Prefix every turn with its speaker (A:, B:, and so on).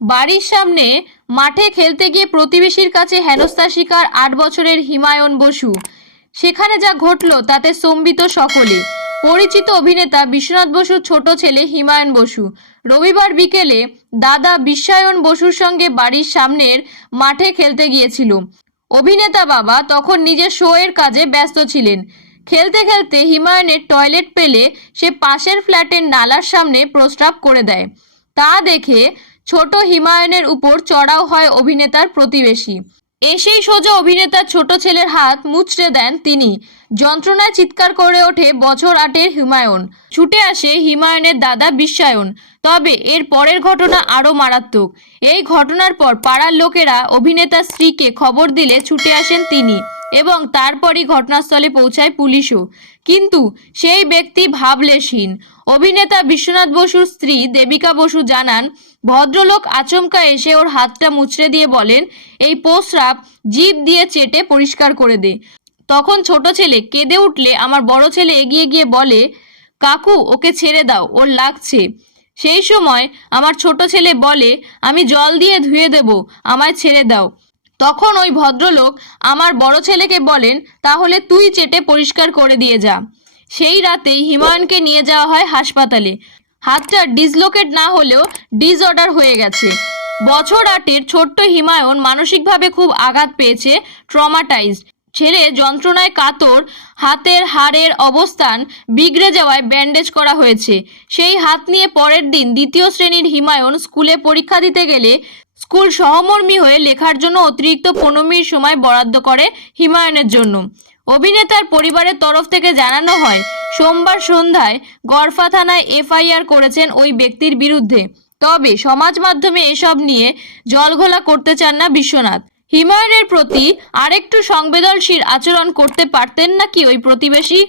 A: বাড়ির সামনে মাঠে খেলতে গিয়ে প্রতিবেশীর কাছে হেনস্থার শিকার আট বছরের হিমায়ন বসু। সেখানে যা ঘটলো তাতে স্তম্ভিত সকলে। পরিচিত অভিনেতা বিশ্বনাথ বসুর ছোট ছেলে হিমায়ন বসু। রবিবার বিকেলে দাদা বিশ্বায়ন বসুর সঙ্গে বাড়ির সামনের মাঠে খেলতে গিয়েছিল। অভিনেতা বাবা তখন নিজের শো এর কাজে ব্যস্ত ছিলেন। খেলতে খেলতে হিমায়নের টয়লেট পেলে সে পাশের ফ্ল্যাটের নালার সামনে প্রস্রাব করে দেয়। তা দেখে ছোট হিমায়নের উপর চড়াও হয় অভিনেতার প্রতিবেশী। এসেই সোজা অভিনেতার ছোট ছেলের হাত মুচড়ে দেন তিনি। যন্ত্রণায় চিৎকার করে ওঠে বছর আটের হিমায়ন। ছুটে আসে হিমায়নের দাদা বিশ্বায়ন তবে এর পরের ঘটনা আরও মারাত্মক। এই ঘটনার পর পাড়ার লোকেরা অভিনেতার স্ত্রীকে খবর দিলে ছুটে আসেন তিনি। এবং তারপরই ঘটনাস্থলে পৌঁছায় পুলিশও। কিন্তু সেই ব্যক্তি ভাবলেশহীন। অভিনেতা বিশ্বনাথ বসুর স্ত্রী দেবিকা বসু জানান, ভদ্রলোক আচমকা এসে ওর হাতটা মুচড়ে দিয়ে বলেন, এই প্রস্রাব জিভ দিয়ে চেটে পরিষ্কার করে দে। তখন ছোট ছেলে কেঁদে উঠলে আমার বড় ছেলে এগিয়ে গিয়ে বলে, কাকু, ওকে ছেড়ে দাও, ওর লাগছে। সেই সময় আমার ছোট ছেলে বলে, আমি জল দিয়ে ধুয়ে দেব, আমায় ছেড়ে দাও। তখন ওই ভদ্রলোক আমার বড় ছেলেকে বলেন, তাহলে তুই চেটে পরিষ্কার করে দিয়ে যা। সেই রাতেই হিমায়নকে নিয়ে যাওয়া হয় হাসপাতালে। হাতটা ডিসলোকেট না হলেও ডিসঅর্ডার হয়ে গেছে। বছর আটের ছোট্ট হিমায়ন মানসিকভাবে খুব আঘাত পেয়েছে, ট্রমাটাইজড। ছেলে যন্ত্রণায় কাতর, হাতের হাড়ের অবস্থান বিগড়ে যাওয়ায় ব্যান্ডেজ করা হয়েছে। সেই হাত নিয়ে পরের দিন দ্বিতীয় শ্রেণির হিমায়ন স্কুলে পরীক্ষা দিতে গেলে স্কুল সহমর্মী হয়ে লেখার জন্য অতিরিক্ত পনেরো মিনিট সময় বরাদ্দ করে হিমায়নের জন্য। অভিনেতার পরিবারের তরফ থেকে জানানো হয়, সোমবার সন্ধ্যায় গড়ফা থানায় এফআইআর করেছেন ওই ব্যক্তির বিরুদ্ধে। তবে সমাজ মাধ্যমে এসব নিয়ে জলঘোলা করতে চান না বিশ্বনাথ। হিমায়নের প্রতি আরেকটু সংবেদনশীল আচরণ করতে পারতেন নাকি ওই প্রতিবেশী?